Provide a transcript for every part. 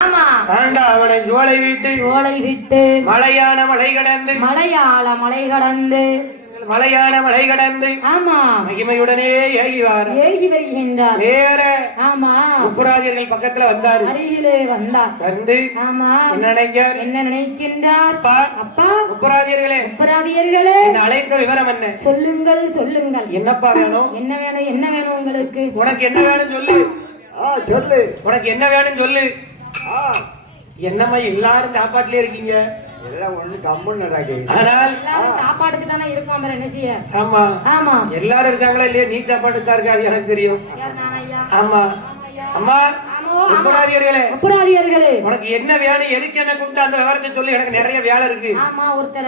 அவனை சோலை விட்டு மலையான மலை கடந்து மலையான மலை கடந்து ஆமா மகிமையுடனே ஏகி வருகின்றார். வேற ஆமா முப்புராதியர்கள் பக்கத்துல வந்தார். அருகிலே வந்தார். வந்து ஆமா என்ன நினைக்கின்றார்? அப்பா முப்புராதியர்களே என்ன அழைத்த விவரம் என்ன? சொல்லுங்கள். என்னப்பா வேணும்? என்ன வேணும் உங்களுக்கு? உனக்கு என்ன வேணும் சொல்லு. சொல்லு. உனக்கு என்ன வேணும் சொல்லு. என்னம்மா எல்லாரும் சாப்பாட்டுல இருக்கீங்க? எல்லாம் ஒண்ணு கம்முன்னு ஆனால் சாப்பாட்டுக்கு தானே இருக்கும். என்ன செய்ய? ஆமா எல்லாரும் இருக்காங்களா இல்லையா? நீ சாப்பாடு தான் இருக்கா? அது எனக்கு தெரியும். ஆமா அம்மா முப்புராதியர்களே உனக்கு என்ன வேணும்? எதுக்கு என்ன கூப்பிட்டு அந்த விவரத்தை சொல்லி. எனக்கு நிறைய வேலை இருக்கு. ஆமா ஒருத்தர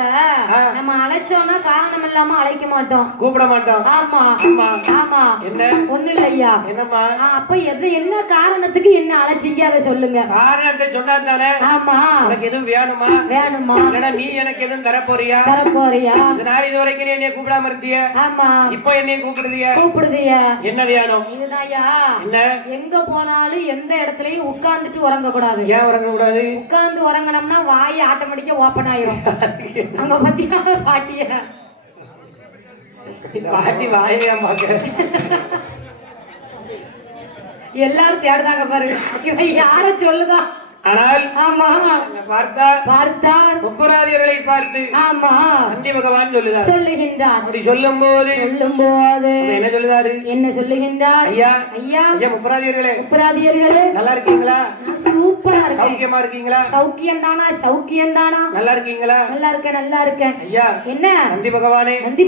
நம்ம அழைச்சோம்னா காரணம் இல்லாம அழைக்க மாட்டோம், கூப்பிட மாட்டோம். ஆமா ஆமா என்ன? ஒண்ணு இல்லையா? என்னம்மா? அப்ப என்ன காரணத்துக்கு என்ன அழைச்சிங்க அதை சொல்லுங்க. காரணத்தை சொன்னா தானே. ஆமா உனக்கு எதுவும் வேணுமா? இல்லனா நீ எனக்கு எதுவும் தரப்போறியா? இதனால இது வரைக்கும் நீ என்னைய கூப்பிடாம இருந்திய. ஆமா இப்ப என்னைய கூப்பிடுதியா? என்ன வேணும்? இதுதான்யா. என்ன? எங்க போனாலும் எந்த இடத்துலயும் உட்கார்ந்துட்டு உறங்க கூடாது. ஏன் உறங்க கூடாது? உட்கார்ந்து உறங்கணும்னா வாய் ஆட்டோமேட்டிக்கா ஓபன் ஆயிரும். அங்க பாத்தீங்கன்னா பாட்டி வாயா பாக்க எல்லாரும் தேடுதாங்க பாரு. இவன் யார சொல்லுதான். ஆனால் ஆமா பார்த்தார் முப்புராதியர்களை பார்த்து ஆமா நந்தி பகவான் சொல்லுகின்றார். அப்படி சொல்லும் போது என்ன சொல்லுகின்றார்? ஐயா முப்புராதியர்களே நல்லா இருக்கீங்களா? சூப்பரா இருக்கு. சௌக்கியமா இருக்கீங்களா? சௌக்கியம் தானா? நல்லா இருக்கீங்களா? நல்லா இருக்கேன். ஐயா என்ன? நந்தி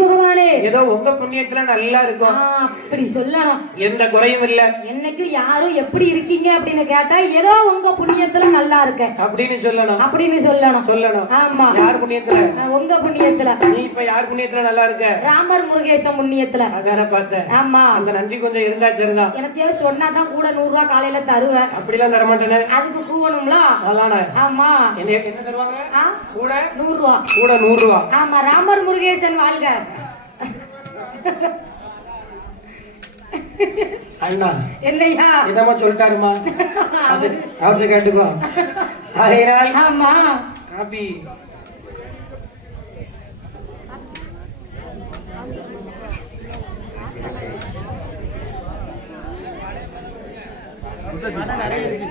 பகவானே ஏதோ உங்க புண்ணியத்துல நல்லா இருக்கும். அப்படி சொல்லணும். எந்த குறையும் இல்ல. என்னைக்கும் யாரும் எப்படி இருக்கீங்க அப்படின்னு கேட்டா ஏதோ உங்க புண்ணியத்துல நல்லா இருக்கேன் அப்படின்னு சொல்லணும். ஆமா யார் புண்ணியத்துல? உங்க புண்ணியத்துல. நீ இப்ப யார் புண்ணியத்துல நல்லா இருக்க? ராமர் முருகேசன் புண்ணியத்துல. அதான பார்த்தேன். ஆமா அந்த நன்றி கொஞ்சம் இருந்தா சரிதான். எனக்கு சொன்னாதான் கூட 100 ரூபாய் காலையில தருவேன். அப்படிலாம் தர மாட்டேனே. அதுக்கு கூவணும்ல. ஆமா என்ன தருவாங்க? கூட 100 ரூபாய். கூட 100 ரூபாய். ஆமா ராமர் முருகேசன் வாழ்க. அண்ணா என்னையா இதமா சொல்லிட்டாருமா. அவற்றை கேட்டுக்கோ. ஆமா காபி கடை இருக்கு.